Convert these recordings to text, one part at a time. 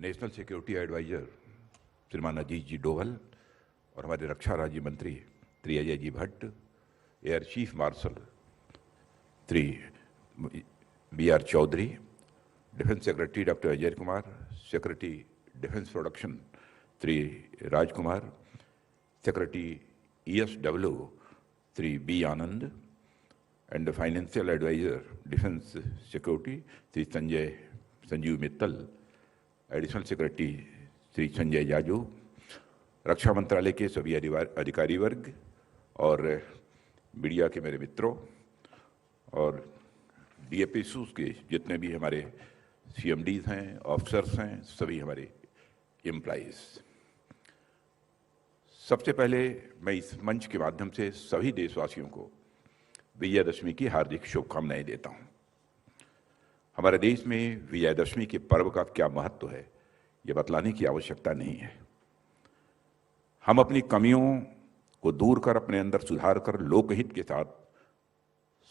National security adviser श्रीमान अजीत जी डोभाल और हमारे रक्षा राज्य मंत्री Shri Ajay ji Bhatt, air chief marshal Shri BR Chaudhary, defence secretary doctor Ajay Kumar, secretary defence production Shri Rajkumar, secretary ESW Shri B Anand and financial adviser defence security Shri Sanjeev Mittal, additional secretary Shri Sanjay Jaju, रक्षा मंत्रालय के सभी अधिकारी वर्ग और मीडिया के मेरे मित्रों और DAPSUs के जितने भी हमारे CMDs हैं, ऑफिसर्स हैं, सभी हमारे एम्प्लॉइज। सबसे पहले मैं इस मंच के माध्यम से सभी देशवासियों को विजयदशमी की हार्दिक शुभकामनाएं देता हूं। हमारे देश में विजयदशमी के पर्व का क्या महत्व है, यह बतलाने की आवश्यकता नहीं है। हम अपनी कमियों को दूर कर, अपने अंदर सुधार कर लोकहित के साथ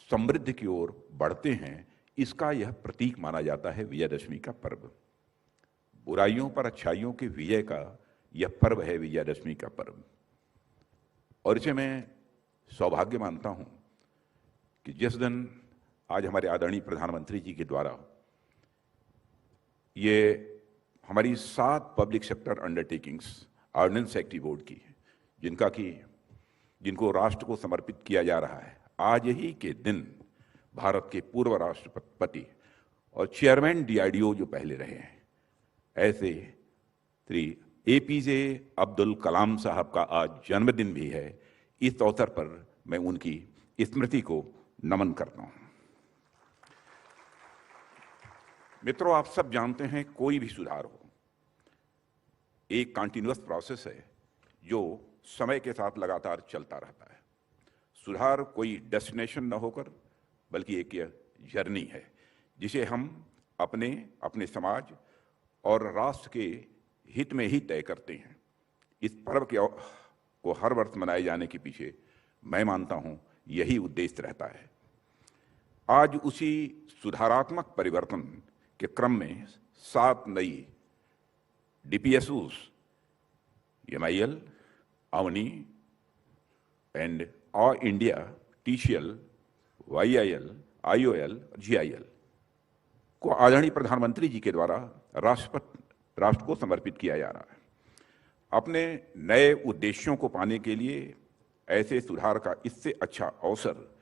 समृद्धि की ओर बढ़ते हैं, इसका यह प्रतीक माना जाता है विजयदशमी का पर्व। बुराइयों पर अच्छाइयों के विजय का यह पर्व है विजयदशमी का पर्व। और इसे मैं सौभाग्य मानता हूं कि जिस दिन आज हमारे आदरणीय प्रधानमंत्री जी के द्वारा ये हमारी 7 public sector undertakings ordinance active board की, जिनको राष्ट्र को समर्पित किया जा रहा है, आज ही के दिन भारत के पूर्व राष्ट्रपति और चेयरमैन DRDO जो पहले रहे हैं, ऐसे श्री APJ अब्दुल कलाम साहब का आज जन्मदिन भी है। इस अवसर पर मैं उनकी स्मृति को नमन करता हूं। मित्रों, आप सब जानते हैं कोई भी सुधार हो एक कंटिन्यूअस प्रोसेस है जो समय के साथ लगातार चलता रहता है। सुधार कोई डेस्टिनेशन न होकर बल्कि एक जर्नी है जिसे हम अपने समाज और राष्ट्र के हित में ही तय करते हैं। इस पर्व को हर वर्ष मनाए जाने के पीछे मैं मानता हूं यही उद्देश्य रहता है। आज उसी सुधारात्मक परिवर्तन के क्रम में 7 नई DPSUs, MIL, Avani and all India, TCL, YIL, IOL, GIL को आदरणीय प्रधानमंत्री जी के द्वारा राष्ट्र को समर्पित किया जा रहा है। अपने नए उद्देश्यों को पाने के लिए ऐसे सुधार का इससे अच्छा अवसर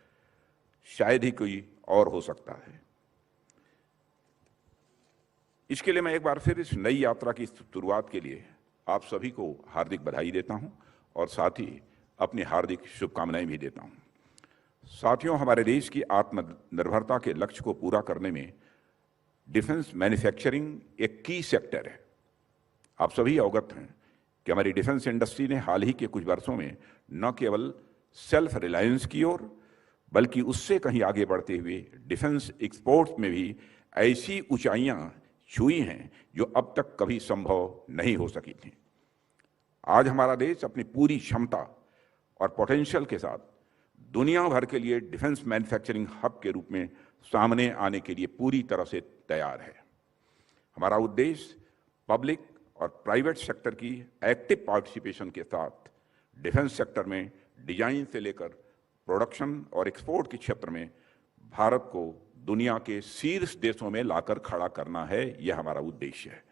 शायद ही कोई और हो सकता है। इसके लिए मैं एक बार फिर इस नई यात्रा की शुरुआत के लिए आप सभी को हार्दिक बधाई देता हूं और साथ ही अपनी हार्दिक शुभकामनाएं भी देता हूं। साथियों, हमारे देश की आत्मनिर्भरता के लक्ष्य को पूरा करने में डिफेंस मैन्युफैक्चरिंग एक की सेक्टर है। आप सभी अवगत हैं कि हमारी डिफेंस इंडस्ट्री ने हाल ही के कुछ वर्षों में न केवल सेल्फ रिलायंस की ओर बल्कि उससे कहीं आगे बढ़ते हुए डिफेंस एक्सपोर्ट्स में भी ऐसी ऊंचाइयां छुई हैं जो अब तक कभी संभव नहीं हो सकी थी। आज हमारा देश अपनी पूरी क्षमता और पोटेंशियल के साथ दुनिया भर के लिए डिफेंस मैन्युफैक्चरिंग हब के रूप में सामने आने के लिए पूरी तरह से तैयार है। हमारा उद्देश्य पब्लिक और प्राइवेट सेक्टर की एक्टिव पार्टिसिपेशन के साथ डिफेंस सेक्टर में डिजाइन से लेकर प्रोडक्शन और एक्सपोर्ट के क्षेत्र में भारत को दुनिया के शीर्ष देशों में लाकर खड़ा करना है। यह हमारा उद्देश्य है।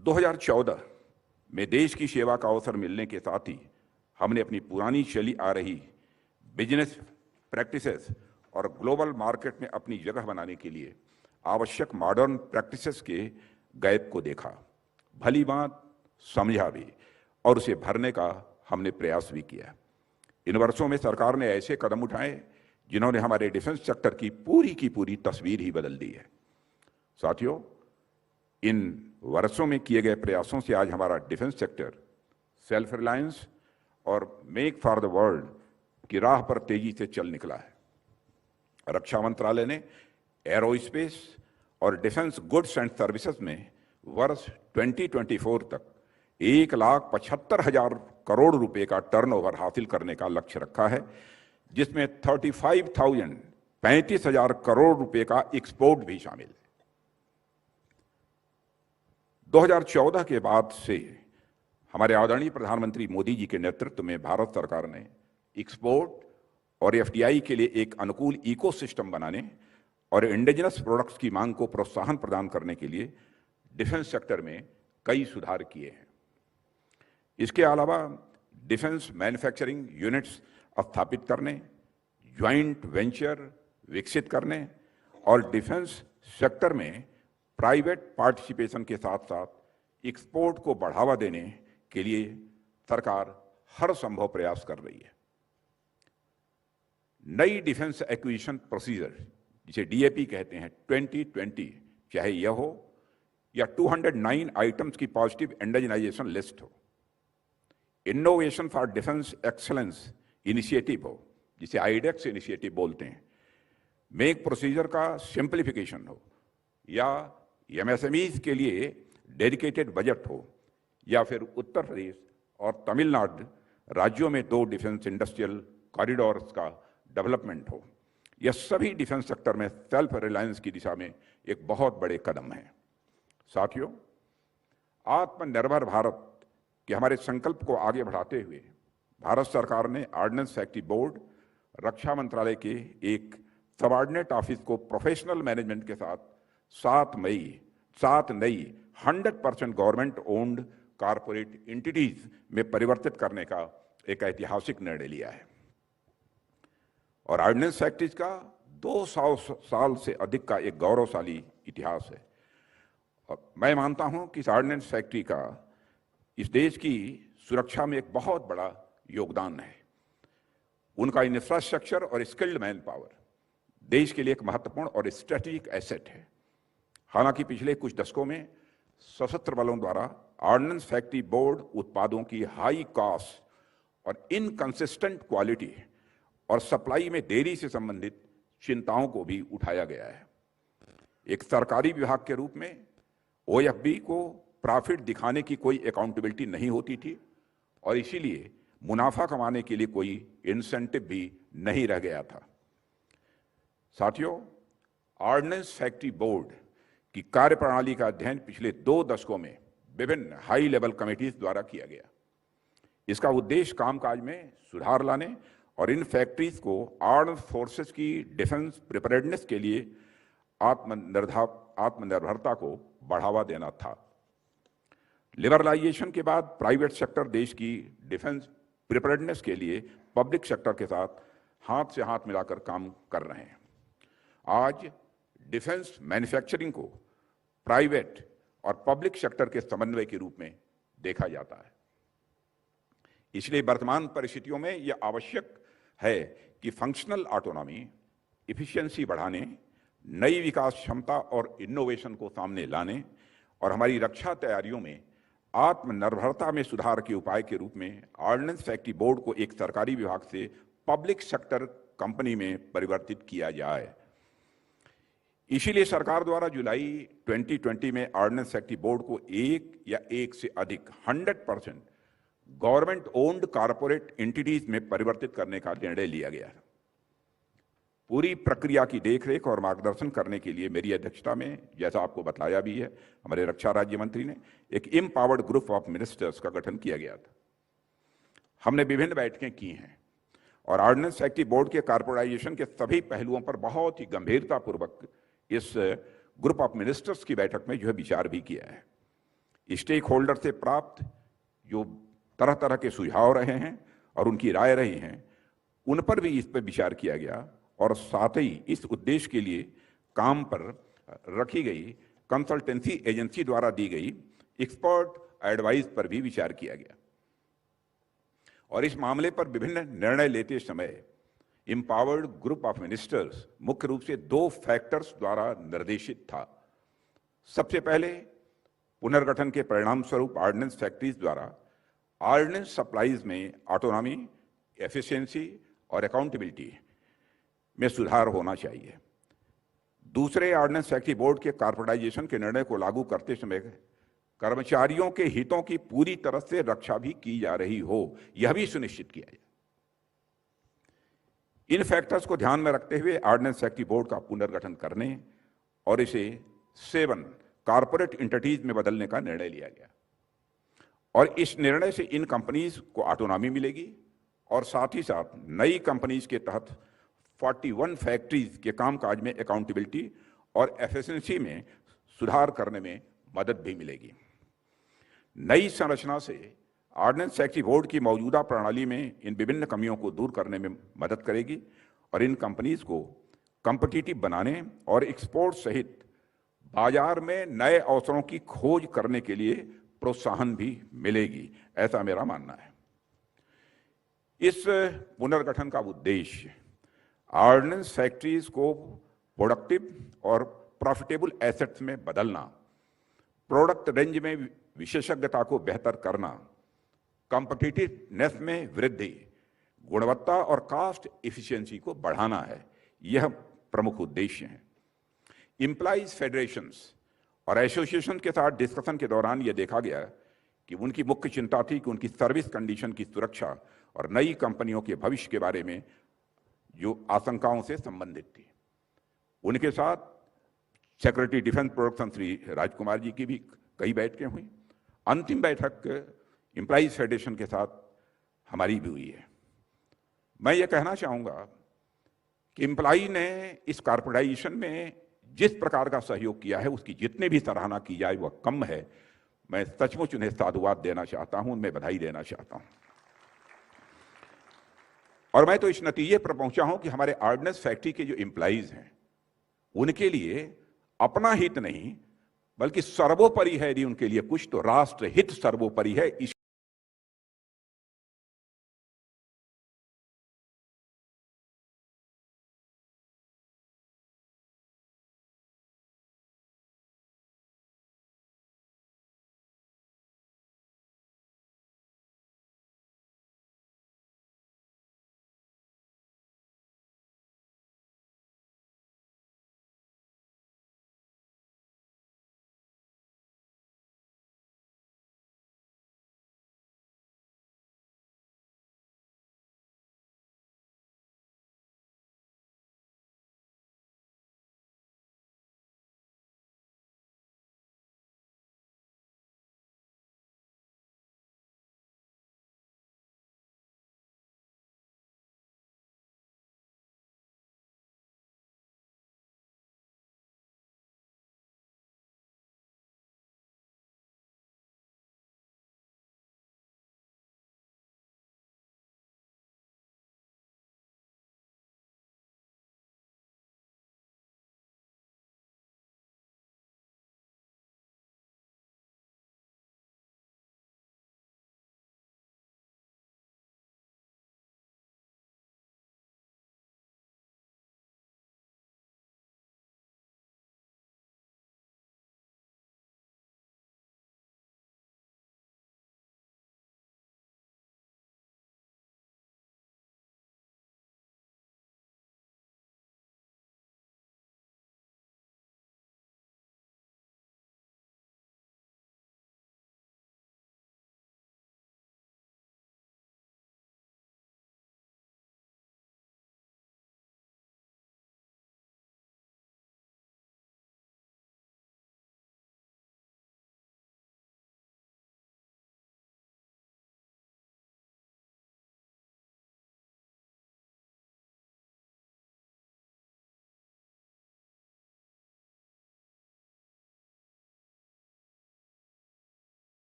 2014 में देश की सेवा का अवसर मिलने के साथ ही हमने अपनी पुरानी चली आ रही बिजनेस प्रैक्टिसेस और ग्लोबल मार्केट में अपनी जगह बनाने के लिए आवश्यक मॉडर्न प्रैक्टिसेस के गैप को देखा, भली बात समझा भी और उसे भरने का हमने प्रयास भी किया। इन वर्षों में सरकार ने ऐसे कदम उठाए जिन्होंने हमारे डिफेंस सेक्टर की पूरी तस्वीर ही बदल दी है। साथियों, इन वर्षों में किए गए प्रयासों से आज हमारा डिफेंस सेक्टर सेल्फ रिलायंस और मेक फॉर द वर्ल्ड की राह पर तेजी से चल निकला है। रक्षा मंत्रालय ने एरोस्पेस और डिफेंस गुड्स एंड सर्विसेज में वर्ष 2024 तक 1,75,000 करोड़ रुपए का टर्नओवर हासिल करने का लक्ष्य रखा है, जिसमें 35,000 करोड़ रुपए का एक्सपोर्ट भी शामिल है। 2014 के बाद से हमारे आदरणीय प्रधानमंत्री मोदी जी के नेतृत्व में भारत सरकार ने एक्सपोर्ट और एफडीआई के लिए एक अनुकूल इकोसिस्टम बनाने और इंडिजिनस प्रोडक्ट्स की मांग को प्रोत्साहन प्रदान करने के लिए डिफेंस सेक्टर में कई सुधार किए हैं। इसके अलावा डिफेंस मैन्युफैक्चरिंग यूनिट्स स्थापित करने, ज्वाइंट वेंचर विकसित करने और डिफेंस सेक्टर में प्राइवेट पार्टिसिपेशन के साथ साथ एक्सपोर्ट को बढ़ावा देने के लिए सरकार हर संभव प्रयास कर रही है। नई डिफेंस एक्विजिशन प्रोसीजर, जिसे डीएपी कहते हैं, 2020, चाहे यह हो या 209 आइटम्स की पॉजिटिव इंडिजिनाइजेशन लिस्ट हो, innovation for defence excellence initiative हो, जिसे आईडेक्स इनिशिएटिव बोलते हैं, मेक प्रोसीजर का सिंप्लीफिकेशन हो, या एमएसएमईज के लिए डेडिकेटेड बजट हो, या फिर उत्तर प्रदेश और तमिलनाडु राज्यों में 2 डिफेंस इंडस्ट्रियल कॉरिडोर्स का डेवलपमेंट हो, यह सभी डिफेंस सेक्टर में सेल्फ रिलायंस की दिशा में एक बहुत बड़े कदम हैं। साथियों, आत्मनिर्भर भारत के हमारे संकल्प को आगे बढ़ाते हुए भारत सरकार ने ऑर्डिनेंस फैक्ट्री बोर्ड, रक्षा मंत्रालय के एक सबऑर्डिनेट ऑफिस को प्रोफेशनल मैनेजमेंट के साथ 7 नई 100% गवर्नमेंट ओन्ड कारपोरेट एंटिटीज में परिवर्तित करने का एक ऐतिहासिक निर्णय लिया है। और ऑर्डिनेंस फैक्ट्रीज का 200 साल से अधिक का एक गौरवशाली इतिहास है। और मैं मानता हूं कि इस ऑर्डिनेंस फैक्ट्री का इस देश की सुरक्षा में एक बहुत बड़ा योगदान है। उनका इंफ्रास्ट्रक्चर और स्किल्ड मैन पावर देश के लिए एक महत्वपूर्ण और स्ट्रेटेजिक एसेट है। हालांकि पिछले कुछ दशकों में सशस्त्र बलों द्वारा ऑर्डिनेंस फैक्ट्री बोर्ड उत्पादों की हाई कॉस्ट और इनकंसिस्टेंट क्वालिटी और सप्लाई में देरी से संबंधित चिंताओं को भी उठाया गया है। एक सरकारी विभाग के रूप में ओएफबी को प्रॉफिट दिखाने की कोई अकाउंटेबिलिटी नहीं होती थी और इसीलिए मुनाफा कमाने के लिए कोई इंसेंटिव भी नहीं रह गया था। साथियों, ऑर्डिनेंस फैक्ट्री बोर्ड की कार्यप्रणाली का अध्ययन पिछले 2 दशकों में विभिन्न हाई लेवल कमेटीज द्वारा किया गया। इसका उद्देश्य कामकाज में सुधार लाने और इन फैक्ट्रीज को आर्म्ड फोर्सेस की डिफेंस प्रिपेयर्डनेस के लिए आत्मनिर्भरता को बढ़ावा देना था। लिबरलाइजेशन के बाद प्राइवेट सेक्टर देश की डिफेंस प्रिपेयर्डनेस के लिए पब्लिक सेक्टर के साथ हाथ से हाथ मिलाकर काम कर रहे हैं। आज डिफेंस मैन्युफैक्चरिंग को प्राइवेट और पब्लिक सेक्टर के समन्वय के रूप में देखा जाता है। इसलिए वर्तमान परिस्थितियों में यह आवश्यक है कि फंक्शनल ऑटोनॉमी, इफिशिएंसी बढ़ाने, नई विकास क्षमता और इनोवेशन को सामने लाने और हमारी रक्षा तैयारियों में आत्मनिर्भरता में सुधार के उपाय के रूप में ऑर्डिनेंस फैक्ट्री बोर्ड को एक सरकारी विभाग से पब्लिक सेक्टर कंपनी में परिवर्तित किया जाए। इसीलिए सरकार द्वारा जुलाई 2020 में ऑर्डिनेंस फैक्ट्री बोर्ड को एक या एक से अधिक 100% गवर्नमेंट ओन्ड कारपोरेट एंटिटीज में परिवर्तित करने का निर्णय लिया गया। पूरी प्रक्रिया की देखरेख और मार्गदर्शन करने के लिए मेरी अध्यक्षता में, जैसा आपको बताया भी है, हमारे रक्षा राज्य मंत्री ने एक एम्पावर्ड ग्रुप ऑफ मिनिस्टर्स का गठन किया गया था। हमने विभिन्न बैठकें की हैं और ऑर्डिनेंस फैक्ट्री बोर्ड के कारपोरेटाइजेशन के सभी पहलुओं पर बहुत ही गंभीरतापूर्वक इस ग्रुप ऑफ मिनिस्टर्स की बैठक में जो है विचार भी किया है। स्टेक होल्डर से प्राप्त जो तरह तरह के सुझाव रहे हैं और उनकी राय रही हैं, उन पर भी इस पर विचार किया गया और साथ ही इस उद्देश्य के लिए काम पर रखी गई कंसल्टेंसी एजेंसी द्वारा दी गई एक्सपर्ट एडवाइस पर भी विचार किया गया। और इस मामले पर विभिन्न निर्णय लेते समय एम्पावर्ड ग्रुप ऑफ मिनिस्टर्स मुख्य रूप से 2 फैक्टर्स द्वारा निर्देशित था। सबसे पहले, पुनर्गठन के परिणाम स्वरूप ऑर्डिनेंस फैक्ट्रीज द्वारा ऑर्डिनेंस सप्लाईज में ऑटोनॉमी, एफिशिएंसी और अकाउंटेबिलिटी में सुधार होना चाहिए। दूसरे, ऑर्डिनेंस फैक्ट्री बोर्ड के कारपोरेटाइजेशन के निर्णय को लागू करते समय कर्मचारियों के हितों की पूरी तरह से रक्षा भी की जा रही हो, यह भी सुनिश्चित किया जाए। इन फैक्टर्स को ध्यान में रखते हुए ऑर्डिनेंस फैक्ट्री बोर्ड का पुनर्गठन करने और इसे 7 कॉरपोरेट एंटिटीज में बदलने का निर्णय लिया गया और इस निर्णय से इन कंपनीज को ऑटोनॉमी मिलेगी और साथ ही साथ नई कंपनीज के तहत 41 फैक्ट्रीज के कामकाज में अकाउंटेबिलिटी और एफिशिएंसी में सुधार करने में मदद भी मिलेगी। नई संरचना से ऑर्डिनेंस सेक्रेटरी बोर्ड की मौजूदा प्रणाली में इन विभिन्न कमियों को दूर करने में मदद करेगी और इन कंपनीज को कॉम्पिटिटिव बनाने और एक्सपोर्ट सहित बाजार में नए अवसरों की खोज करने के लिए प्रोत्साहन भी मिलेगी, ऐसा मेरा मानना है। इस पुनर्गठन का उद्देश्य ऑर्डिनेंस फैक्ट्रीज को प्रोडक्टिव और प्रॉफिटेबल एसेट्स में बदलना, प्रोडक्ट रेंज में विशेषज्ञता को बेहतर करना, कॉम्पिटिटिवनेस में वृद्धि, गुणवत्ता और कॉस्ट एफिशिएंसी को बढ़ाना है। यह प्रमुख उद्देश्य है। एम्प्लॉइज फेडरेशंस और एसोसिएशन के साथ डिस्कशन के दौरान यह देखा गया कि उनकी मुख्य चिंता थी कि उनकी सर्विस कंडीशन की सुरक्षा और नई कंपनियों के भविष्य के बारे में जो आशंकाओं से संबंधित थी। उनके साथ secretary defence production Shri Rajkumar ji की भी कई बैठकें हुई। अंतिम बैठक एम्प्लॉइज फेडरेशन के साथ हमारी भी हुई है। मैं ये कहना चाहूँगा कि एम्प्लॉई ने इस कॉर्पोरेटाइजेशन में जिस प्रकार का सहयोग किया है उसकी जितने भी सराहना की जाए वह कम है। मैं सचमुच उन्हें साधुवाद देना चाहता हूं, उनमें बधाई देना चाहता हूं। और मैं तो इस नतीजे पर पहुंचा हूं कि हमारे ऑर्डिनेंस फैक्ट्री के जो एम्प्लॉइज हैं उनके लिए अपना हित नहीं बल्कि सर्वोपरि है। यदि उनके लिए कुछ तो राष्ट्र हित सर्वोपरि है। इस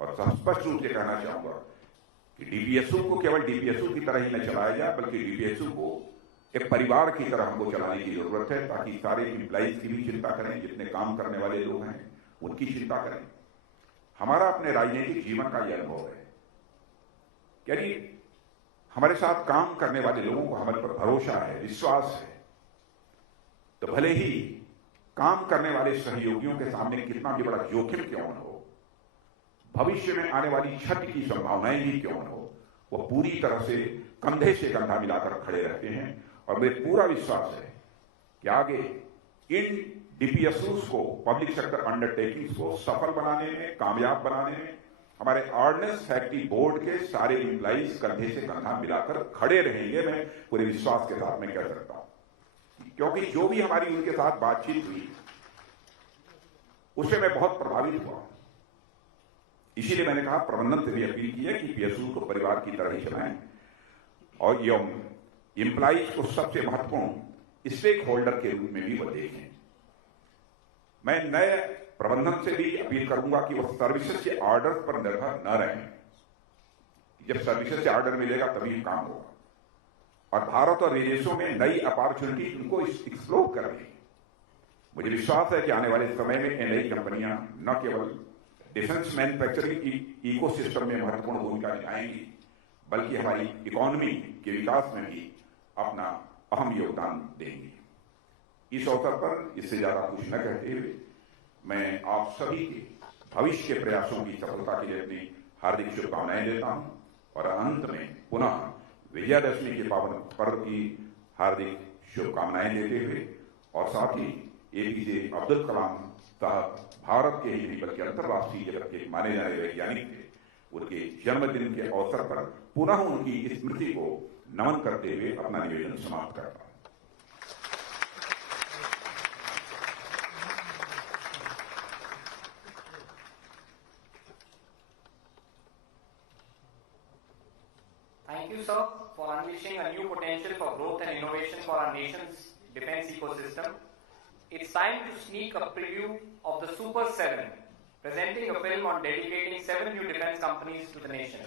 और स्पष्ट रूप से कहना चाहूंगा कि डीपीएसयू को केवल डीपीएसयू की तरह ही न चलाया जाए, बल्कि डीपीएसयू को एक परिवार की तरह हमको चलाने की जरूरत है, ताकि सारे एम्प्लॉइज की भी चिंता करें, जितने काम करने वाले लोग हैं उनकी चिंता करें। हमारा अपने राजनीतिक जीवन का यह अनुभव है, यानी हमारे साथ काम करने वाले लोगों को हमारे पर भरोसा है, विश्वास है, तो भले ही काम करने वाले सहयोगियों के सामने कितना भी बड़ा जोखिम क्यों न हो, भविष्य में आने वाली क्षति की संभावनाएं भी क्यों न हो, वो पूरी तरह से कंधे से कंधा मिलाकर खड़े रहते हैं। और मुझे पूरा विश्वास है कि आगे इन डीपीएसयूज को, पब्लिक सेक्टर अंडरटेकिंग्स को सफल बनाने में, कामयाब बनाने में हमारे ऑर्डिनेंस फैक्ट्री बोर्ड के सारे एम्प्लॉइज कंधे से कंधा मिलाकर खड़े रहेंगे। मैं पूरे विश्वास के साथ मैं कह सकता हूं, क्योंकि जो भी हमारी उनके साथ बातचीत हुई उससे मैं बहुत प्रभावित हुआ। इसीलिए मैंने कहा, प्रबंधन से भी अपील की है कि पीएसयू को परिवार की तरह ही चलाएं और ये एम्प्लॉइज को सबसे महत्वपूर्ण स्टेक होल्डर के रूप में भी वो देखें। मैं नए प्रबंधन से भी अपील करूंगा कि वो सर्विसेज के ऑर्डर पर निर्भर न रहें। जब सर्विसेज से ऑर्डर मिलेगा तभी काम होगा, और भारत और विदेशों में नई अपॉर्चुनिटी उनको एक्सप्लोर करनी। मुझे विश्वास है कि आने वाले समय में ये नई कंपनियां न केवल डिफेंस मैन्युफैक्चरिंग इकोसिस्टम में महत्वपूर्ण भूमिका निभाएंगी, बल्कि हमारी इकोनॉमी के विकास में भी अपना अहम योगदान देंगी। इस अवसर पर इससे ज्यादा कुछ न कहते हुए मैं आप सभी के भविष्य के प्रयासों की सफलता के लिए अपनी हार्दिक शुभकामनाएं देता हूं, और अंत में पुनः विजयादशमी के पावन पर्व की हार्दिक शुभकामनाएं देते हुए, और साथ ही एपीजे अब्दुल कलाम साहब भारत के ही नहीं बल्कि अंतर्राष्ट्रीय जगत के माने जाने वैज्ञानिक थे, उनके जन्मदिन के अवसर पर पुनः उनकी स्मृति को नमन करते हुए अपना निवेदन समाप्त करता हूं। Thank you, sir, for unleashing a new potential for growth and innovation for our nation's defense ecosystem. It's time to sneak a preview of the Super 7, presenting a film on dedicating 7 new defense companies to the nation.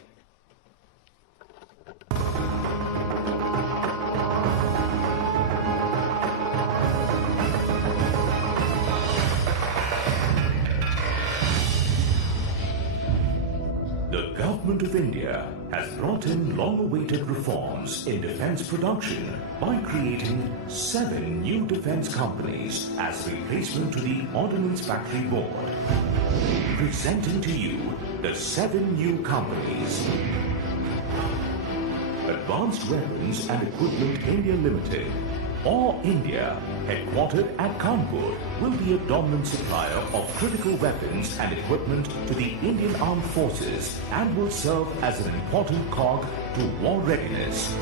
The Government of India has brought in long-awaited reforms in defense production by creating 7 new defense companies as replacement to the Ordnance Factory Board. Presenting to you the 7 new companies. Advanced Weapons and Equipment India Limited, or India, headquartered at Kanpur, will be a dominant supplier of critical weapons and equipment to the Indian Armed Forces and will serve as an important cog to war readiness.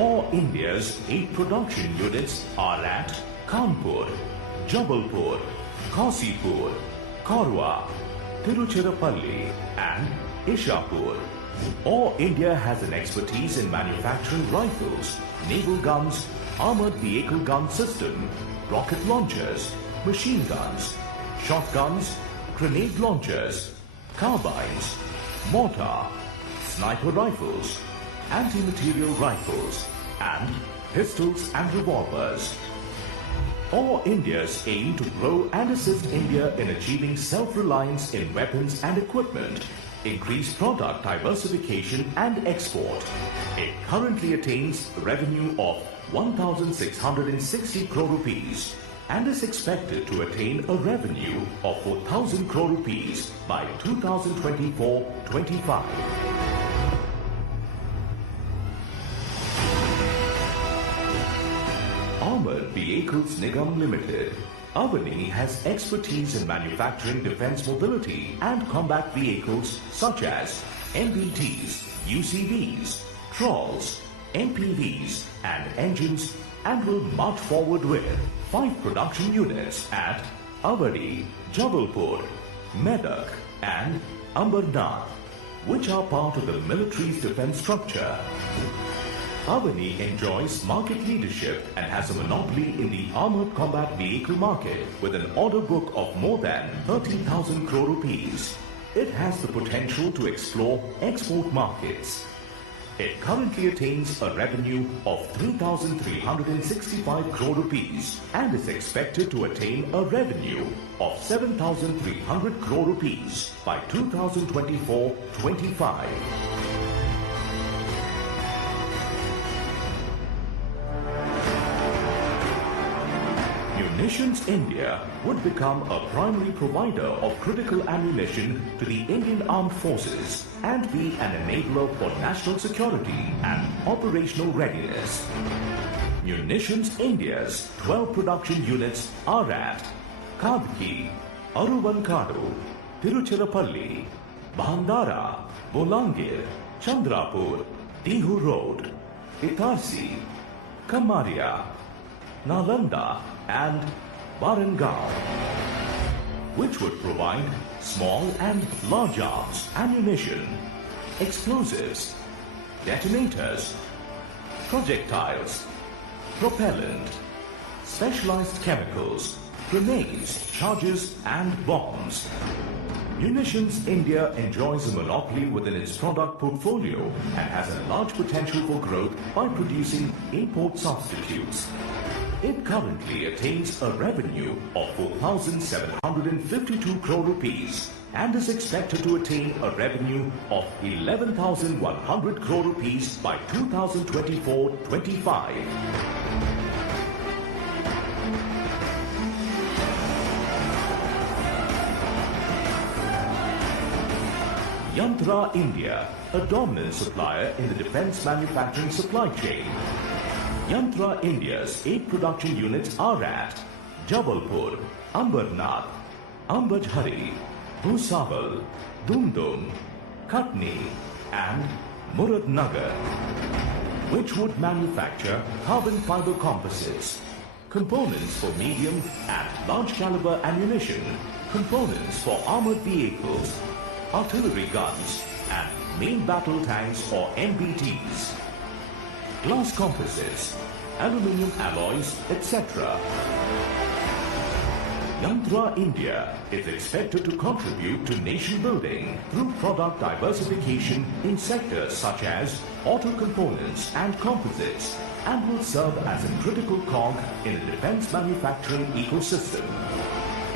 All India's 8 production units are at Kanpur, Jabalpur, Kasipur, Korwa, Tiruchirappalli and Ishapur. All India has an expertise in manufacturing rifles, naval guns, armored vehicle gun system, rocket launchers, machine guns, shotguns, grenade launchers, carbines, mortar, sniper rifles, anti-material rifles, and pistols and revolvers. All India's aim to grow and assist India in achieving self-reliance in weapons and equipment, increase product diversification and export. It currently attains revenue of 1,660 crore rupees and is expected to attain a revenue of 4,000 crore rupees by 2024-25. Armored Vehicles Nigam Limited. Avani has expertise in manufacturing defense mobility and combat vehicles such as MBTs, UCVs, trolls, MPVs and engines, and will march forward with 5 production units at Avadi, Jabalpur, Medak and Ambernath, which are part of the military's defense structure. Avani enjoys market leadership and has a monopoly in the armored combat vehicle market with an order book of more than 13,000 crore rupees. it has the potential to explore export markets. It currently attains a revenue of 3,365 crore rupees and is expected to attain a revenue of 7,300 crore rupees by 2024-25. Munitions India would become a primary provider of critical ammunition to the Indian Armed Forces and be an enabler for national security and operational readiness. Munitions India's 12 production units are at Kadki, Aruvankadu, Tiruchirappalli, Bhandara, Bolangir, Chandrapur, Tihu Road, Itarsi, Kamaria, Nalanda and Warangal, which would provide small and large arms, ammunition, explosives, detonators, projectiles, propellant, specialized chemicals, grenades, charges and bombs. Munitions India enjoys a monopoly within its product portfolio and has a large potential for growth by producing import substitutes. It currently attains a revenue of 4,752 crore rupees and is expected to attain a revenue of 11,100 crore rupees by 2024-25. Yantra India, a dominant supplier in the defense manufacturing supply chain. Yantra India's 8 production units are at Jabalpur, Ambernath, Ambajhari, Bhusawal, Dumdum, Katni and Muradnagar, which would manufacture carbon fiber composites, components for medium and large caliber ammunition, components for armored vehicles, artillery guns and main battle tanks or MBTs, glass composites, aluminium alloys, etc. Yantra India is expected to contribute to nation building through product diversification in sectors such as auto components and composites and will serve as a critical cog in the defense manufacturing ecosystem.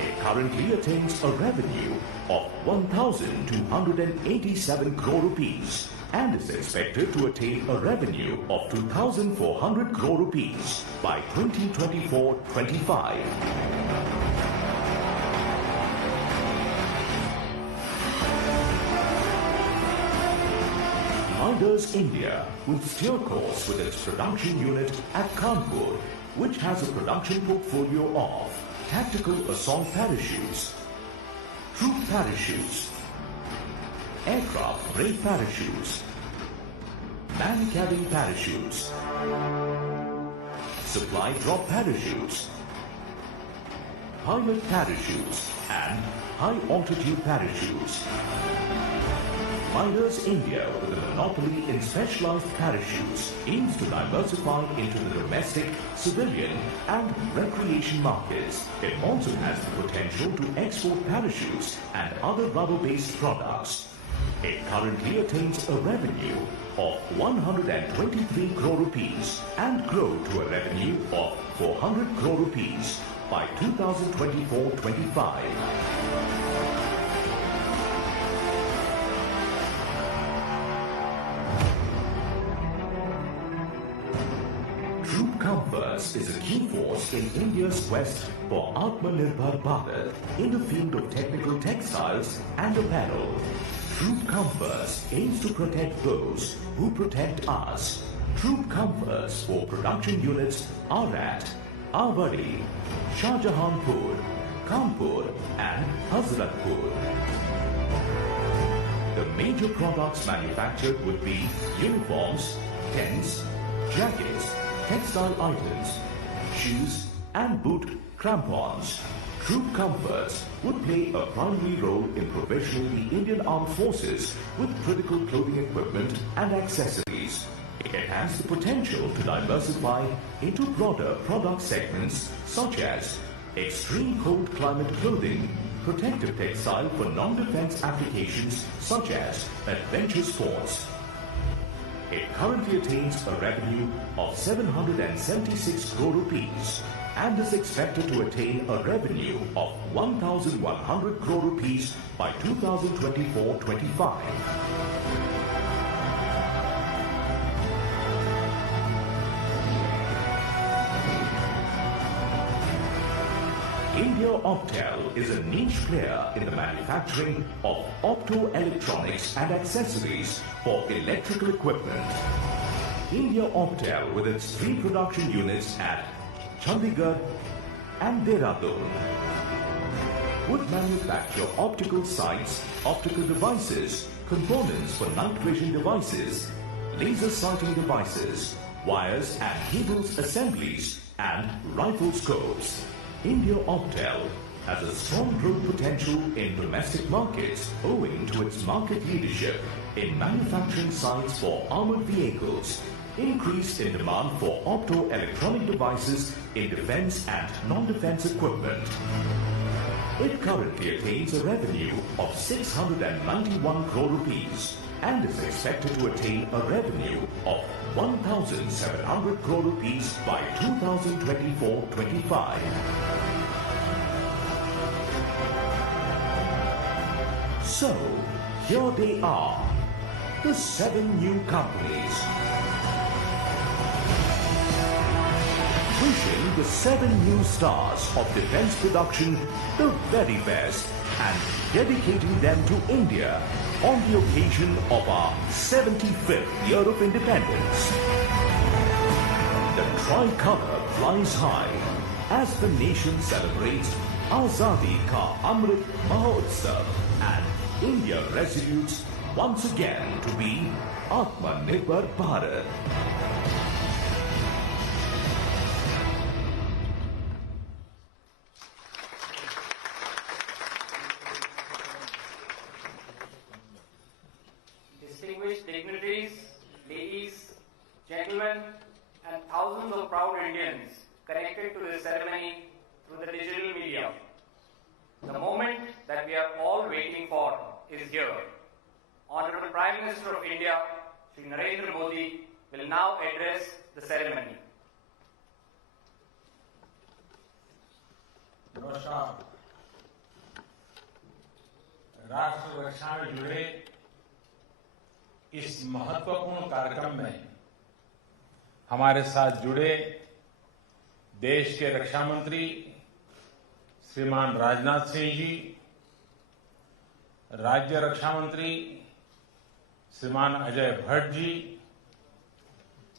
It currently attains a revenue of 1,287 crore rupees and is expected to attain a revenue of 2,400 crore rupees by 2024-25. Gliders India will steer course with its production unit at Kanpur, which has a production portfolio of tactical assault parachutes, troop parachutes, aircraft brake parachutes, man-carrying parachutes, supply drop parachutes, pilot parachutes and high-altitude parachutes. Gliders India, with a monopoly in specialized parachutes, aims to diversify into the domestic, civilian and recreation markets. It also has the potential to export parachutes and other rubber-based products. It currently attains a revenue of 123 crore rupees and grow to a revenue of 400 crore rupees by 2024-25. Troop Compass is a key force in India's quest for Atmanirbhar Bharat in the field of technical textiles and apparel. Troop Compass aims to protect those who protect us. Troop Compass for production units are at Awadi, Shahjahanpur, Kanpur and Hazratpur. The major products manufactured would be uniforms, tents, jackets, textile items, shoes and boot crampons. Troop Compass would play a primary role in provisioning the Indian Armed Forces with critical clothing equipment and accessories. It has the potential to diversify into broader product segments such as extreme cold climate clothing, protective textile for non-defense applications such as adventure sports. It currently attains a revenue of 776 crore rupees and is expected to attain a revenue of 1,100 crore rupees by 2024-25. India Optel is a niche player in the manufacturing of optoelectronics and accessories for electrical equipment. India Optel, with its 3 production units at Chandigarh and Dehradun, would manufacture optical sights, optical devices, components for night vision devices, laser sighting devices, wires and cables assemblies, and rifle scopes. India Optel has a strong growth potential in domestic markets owing to its market leadership in manufacturing sites for armored vehicles, increase in demand for optoelectronic devices in defense and non-defense equipment. It currently attains a revenue of 691 crore rupees and is expected to attain a revenue of 1,700 crore rupees by 2024-25. So, here they are, the 7 new companies. Wishing the 7 new stars of defense production the very best and dedicating them to India on the occasion of our 75th year of independence. The tricolor flies high as the nation celebrates Azadi Ka Amrit Mahotsav and India resolutes once again to be Atmanirbhar Bharat. Distinguished dignitaries, ladies, gentlemen, and thousands of proud Indians connected to this ceremony through the digital media. The moment that we are all waiting for is here. Honorable Prime Minister of India, Shri Narendra Modi, will now address the ceremony. नमस्कार। राष्ट्र रक्षा में जुड़े इस महत्वपूर्ण कार्यक्रम में हमारे साथ जुड़े देश के रक्षा मंत्री श्रीमान राजनाथ सिंह जी, राज्य रक्षा मंत्री श्रीमान अजय भट्ट जी,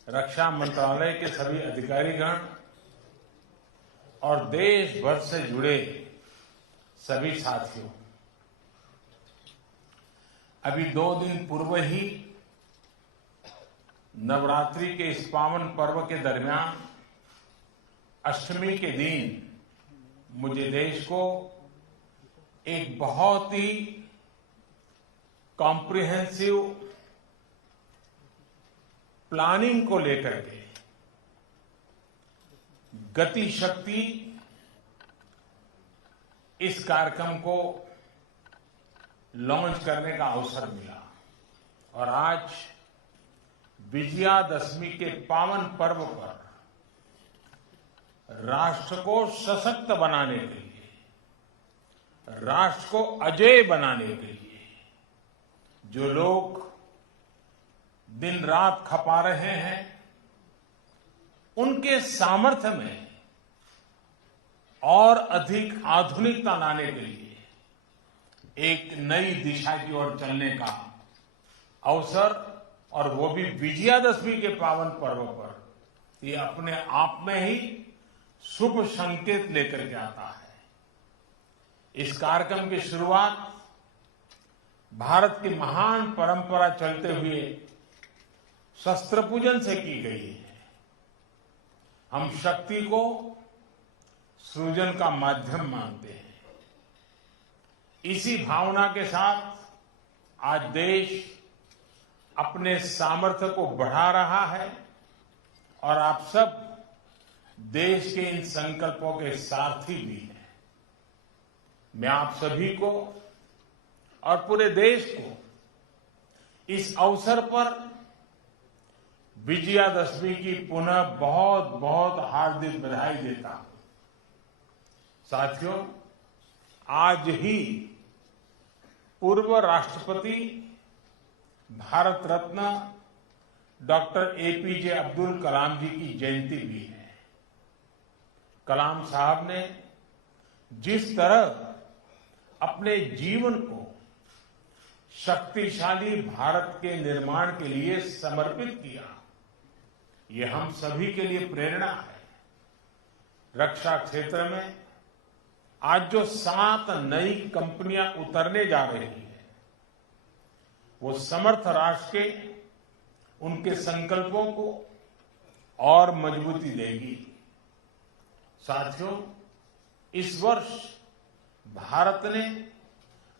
रक्षा मंत्रालय के सभी अधिकारीगण और देश भर से जुड़े सभी साथियों, अभी 2 दिन पूर्व ही नवरात्रि के इस पावन पर्व के दरमियान अष्टमी के दिन मुझे देश को एक बहुत ही कॉम्प्रिहेंसिव प्लानिंग को लेकर के गति शक्ति इस कार्यक्रम को लॉन्च करने का अवसर मिला और आज विजयादशमी के पावन पर्व पर राष्ट्र को सशक्त बनाने के लिए, राष्ट्र को अजेय बनाने के लिए जो लोग दिन रात खपा रहे हैं, उनके सामर्थ्य में और अधिक आधुनिकता लाने के लिए एक नई दिशा की ओर चलने का अवसर, और वो भी विजयादशमी के पावन पर्व पर, ये अपने आप में ही शुभ संकेत लेकर के आता है। इस कार्यक्रम की शुरुआत भारत की महान परंपरा चलते हुए शस्त्र पूजन से की गई है। हम शक्ति को सृजन का माध्यम मानते हैं। इसी भावना के साथ आज देश अपने सामर्थ्य को बढ़ा रहा है और आप सब देश के इन संकल्पों के सारथी भी हैं। मैं आप सभी को और पूरे देश को इस अवसर पर विजयादशमी की पुनः बहुत बहुत हार्दिक बधाई देता हूं। साथियों, आज ही पूर्व राष्ट्रपति भारत रत्न डॉक्टर एपीजे अब्दुल कलाम जी की जयंती भी है। कलाम साहब ने जिस तरह अपने जीवन को शक्तिशाली भारत के निर्माण के लिए समर्पित किया, ये हम सभी के लिए प्रेरणा है। रक्षा क्षेत्र में आज जो 7 नई कंपनियां उतरने जा रही हैं, वो समर्थ राष्ट्र के उनके संकल्पों को और मजबूती देगी। साथियों, इस वर्ष भारत ने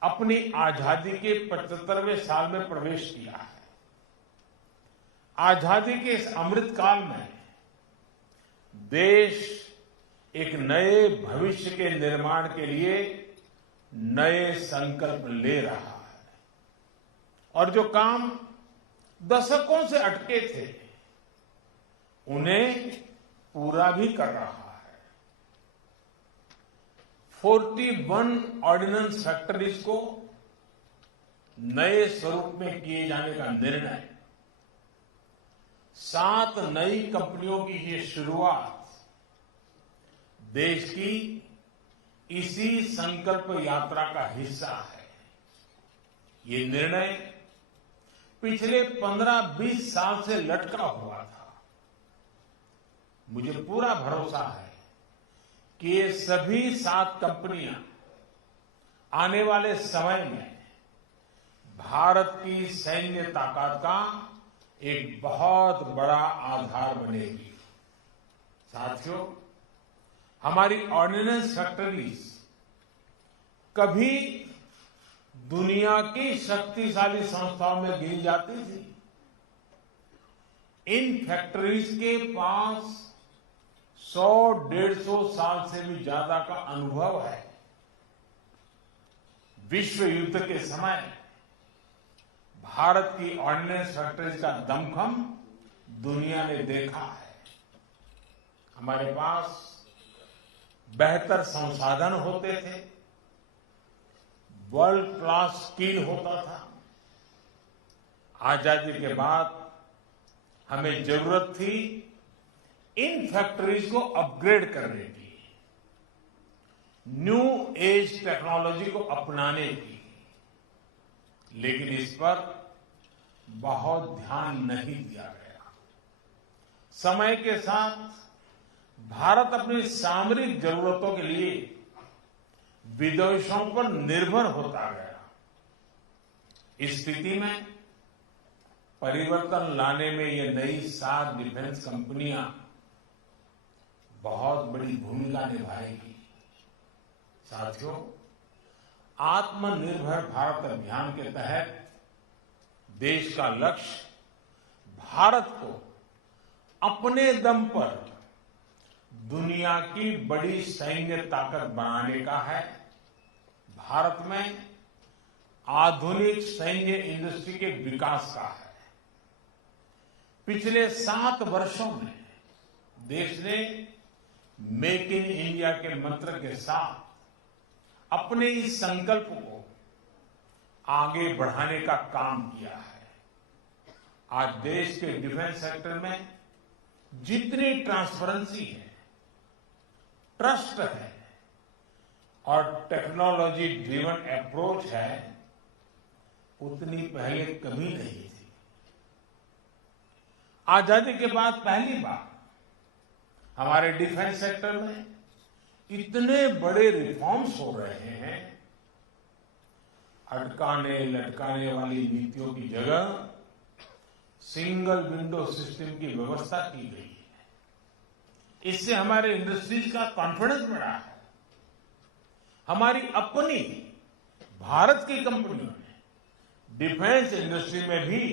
अपनी आजादी के 75वें साल में प्रवेश किया है। आजादी के इस अमृत काल में देश एक नए भविष्य के निर्माण के लिए नए संकल्प ले रहा है और जो काम दशकों से अटके थे, उन्हें पूरा भी कर रहा है। 41 ऑर्डिनेंस फैक्ट्रीज को नए स्वरूप में किए जाने का निर्णय, 7 नई कंपनियों की ये शुरुआत देश की इसी संकल्प यात्रा का हिस्सा है। ये निर्णय पिछले 15-20 साल से लटका हुआ था। मुझे पूरा भरोसा है कि ये सभी 7 कंपनियां आने वाले समय में भारत की सैन्य ताकत का एक बहुत बड़ा आधार बनेगी। साथियों, हमारी ऑर्डिनेंस फैक्ट्रीज कभी दुनिया की शक्तिशाली संस्थाओं में गिनी जाती थी। इन फैक्ट्रीज के पास 100-150 साल से भी ज्यादा का अनुभव है। विश्व युद्ध के समय भारत की ऑर्डिनेंस फैक्ट्रीज का दमखम दुनिया ने देखा है। हमारे पास बेहतर संसाधन होते थे, वर्ल्ड क्लास स्किल होता था। आजादी के बाद हमें जरूरत थी इन फैक्ट्रीज को अपग्रेड करने की, न्यू एज टेक्नोलॉजी को अपनाने की, लेकिन इस पर बहुत ध्यान नहीं दिया गया। समय के साथ भारत अपनी सामरिक जरूरतों के लिए विदेशों पर निर्भर होता गया। इस स्थिति में परिवर्तन लाने में ये नई 7 डिफेंस कंपनियां बहुत बड़ी भूमिका निभाएगी। साथियों, आत्मनिर्भर भारत अभियान के तहत देश का लक्ष्य भारत को अपने दम पर दुनिया की बड़ी सैन्य ताकत बनाने का है। भारत में आधुनिक सैन्य इंडस्ट्री के विकास का है। पिछले 7 वर्षों में देश ने मेक इन इंडिया के मंत्र के साथ अपने इस संकल्प को आगे बढ़ाने का काम किया है। आज देश के डिफेंस सेक्टर में जितनी ट्रांसपेरेंसी है, ट्रस्ट है और टेक्नोलॉजी ड्रिवन अप्रोच है, उतनी पहले कभी नहीं थी। आजादी के बाद पहली बार हमारे डिफेंस सेक्टर में इतने बड़े रिफॉर्म्स हो रहे हैं। अटकाने लटकाने वाली नीतियों की जगह सिंगल विंडो सिस्टम की व्यवस्था की गई है। इससे हमारे इंडस्ट्रीज का कॉन्फिडेंस बढ़ा है। हमारी अपनी भारत की कंपनियों ने डिफेंस इंडस्ट्री में भी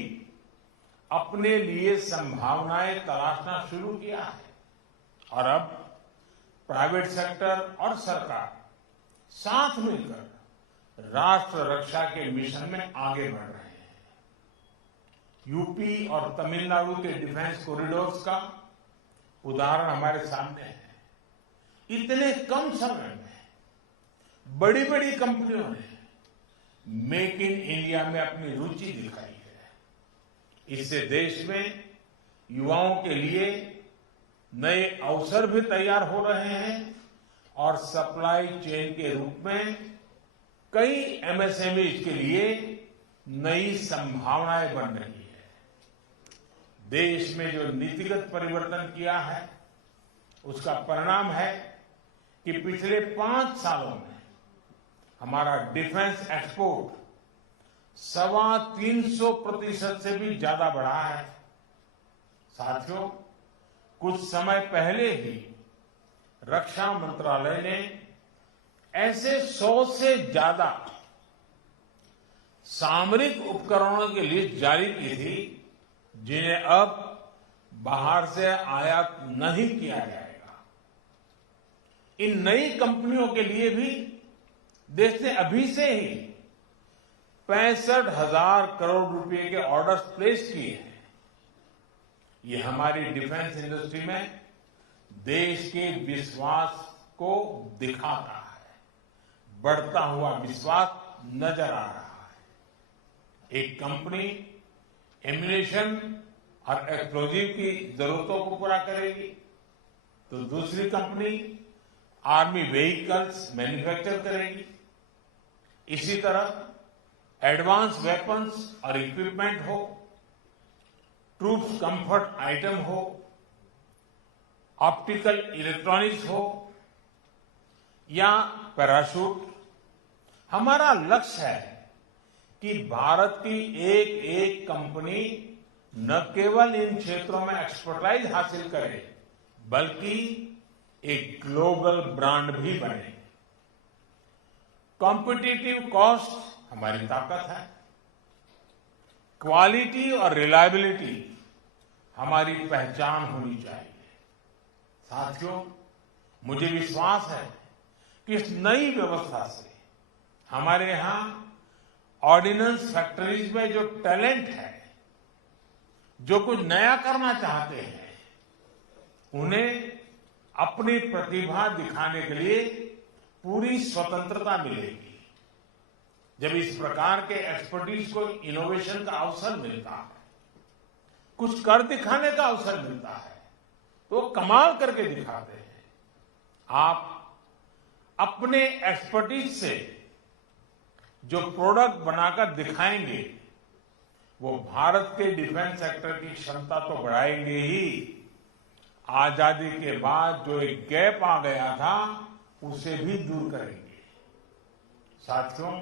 अपने लिए संभावनाएं तलाशना शुरू किया है और अब प्राइवेट सेक्टर और सरकार साथ मिलकर राष्ट्र रक्षा के मिशन में आगे बढ़ रहे हैं। यूपी और तमिलनाडु के डिफेंस कॉरिडोर्स का उदाहरण हमारे सामने है। इतने कम समय में बड़ी बड़ी कंपनियों ने मेक इन इंडिया में अपनी रुचि दिखाई है। इससे देश में युवाओं के लिए नए अवसर भी तैयार हो रहे हैं और सप्लाई चेन के रूप में कई एमएसएमईज के लिए नई संभावनाएं बन रही है। देश में जो नीतिगत परिवर्तन किया है उसका परिणाम है कि पिछले 5 सालों में हमारा डिफेंस एक्सपोर्ट 325% से भी ज्यादा बढ़ा है। साथियों, कुछ समय पहले ही रक्षा मंत्रालय ने ऐसे 100 से ज्यादा सामरिक उपकरणों की लिस्ट जारी की थी जिन्हें अब बाहर से आयात नहीं किया जाएगा। इन नई कंपनियों के लिए भी देश ने अभी से ही 65,000 करोड़ रुपए के ऑर्डर्स प्लेस किए हैं। ये हमारी डिफेंस इंडस्ट्री में देश के विश्वास को दिखाता है। बढ़ता हुआ विश्वास नजर आ रहा है। एक कंपनी एम्यूनिशन और एक्सप्लोजिव की जरूरतों को पूरा करेगी तो दूसरी कंपनी आर्मी व्हीकल्स मैन्युफैक्चर करेगी। इसी तरह एडवांस वेपन्स और इक्विपमेंट हो, ट्रूप्स कंफर्ट आइटम हो, ऑप्टिकल इलेक्ट्रॉनिक्स हो या पैराशूट, हमारा लक्ष्य है कि भारत की एक एक कंपनी न केवल इन क्षेत्रों में एक्सपर्टाइज हासिल करे बल्कि एक ग्लोबल ब्रांड भी बने। कॉम्पिटिटिव कॉस्ट हमारी ताकत है। क्वालिटी और रिलायबिलिटी हमारी पहचान होनी चाहिए। साथियों, मुझे विश्वास है कि इस नई व्यवस्था से हमारे यहां ऑर्डिनेंस फैक्ट्रीज में जो टैलेंट है, जो कुछ नया करना चाहते हैं, उन्हें अपनी प्रतिभा दिखाने के लिए पूरी स्वतंत्रता मिलेगी। जब इस प्रकार के एक्सपर्टीज को इनोवेशन का अवसर मिलता है, कुछ कर दिखाने का अवसर मिलता है, तो कमाल करके दिखाते हैं। आप अपने एक्सपर्टीज से जो प्रोडक्ट बनाकर दिखाएंगे वो भारत के डिफेंस सेक्टर की क्षमता तो बढ़ाएंगे ही, आजादी के बाद जो एक गैप आ गया था उसे भी दूर करेंगे। साथियों,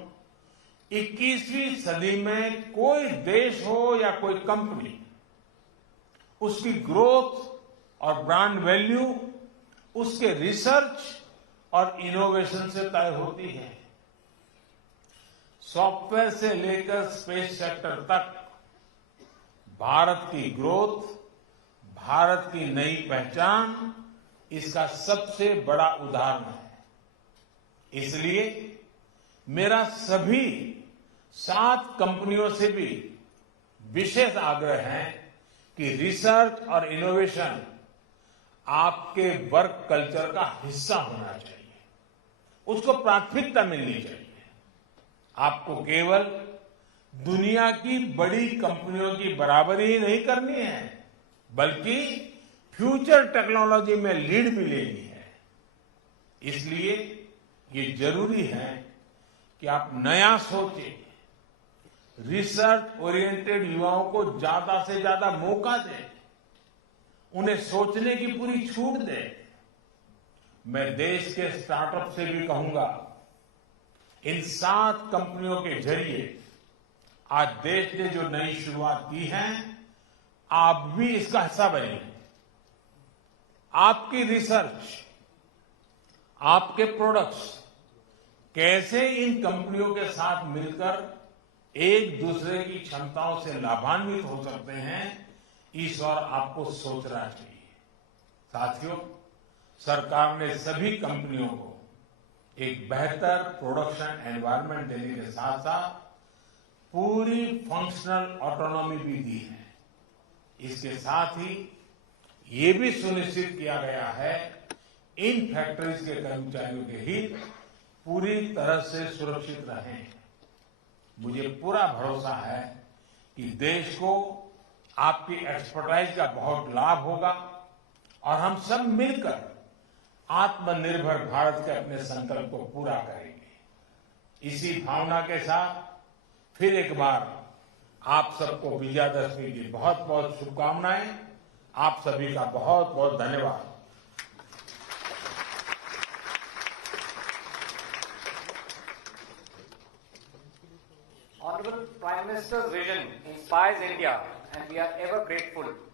21वीं सदी में कोई देश हो या कोई कंपनी, उसकी ग्रोथ और ब्रांड वैल्यू उसके रिसर्च और इनोवेशन से तय होती है। सॉफ्टवेयर से लेकर स्पेस सेक्टर तक भारत की ग्रोथ, भारत की नई पहचान इसका सबसे बड़ा उदाहरण है। इसलिए मेरा सभी 7 कंपनियों से भी विशेष आग्रह है कि रिसर्च और इनोवेशन आपके वर्क कल्चर का हिस्सा होना चाहिए, उसको प्राथमिकता मिलनी चाहिए। आपको केवल दुनिया की बड़ी कंपनियों की बराबरी ही नहीं करनी है, बल्कि फ्यूचर टेक्नोलॉजी में लीड भी लेनी है। इसलिए ये जरूरी है कि आप नया सोचें, रिसर्च ओरिएंटेड युवाओं को ज्यादा से ज्यादा मौका दें, उन्हें सोचने की पूरी छूट दें। मैं देश के स्टार्टअप से भी कहूंगा, इन 7 कंपनियों के जरिए आज देश ने जो नई शुरुआत की है, आप भी इसका हिस्सा बनिए। आपकी रिसर्च, आपके प्रोडक्ट्स कैसे इन कंपनियों के साथ मिलकर एक दूसरे की क्षमताओं से लाभान्वित हो सकते हैं, इस ओर आपको सोचना चाहिए। साथियों, सरकार ने सभी कंपनियों को एक बेहतर प्रोडक्शन एनवायरनमेंट देने के साथ साथ पूरी फंक्शनल ऑटोनॉमी भी दी है। इसके साथ ही ये भी सुनिश्चित किया गया है इन फैक्ट्रीज के कर्मचारियों के हित पूरी तरह से सुरक्षित रहें। मुझे पूरा भरोसा है कि देश को आपकी एक्सपर्टाइज का बहुत लाभ होगा और हम सब मिलकर आत्मनिर्भर भारत के अपने संकल्प को पूरा करेंगे। इसी भावना के साथ फिर एक बार आप सबको विजयादशमी की बहुत बहुत शुभकामनाएं। आप सभी का बहुत बहुत धन्यवाद। Honorable Prime Minister's vision inspires India, and we are ever grateful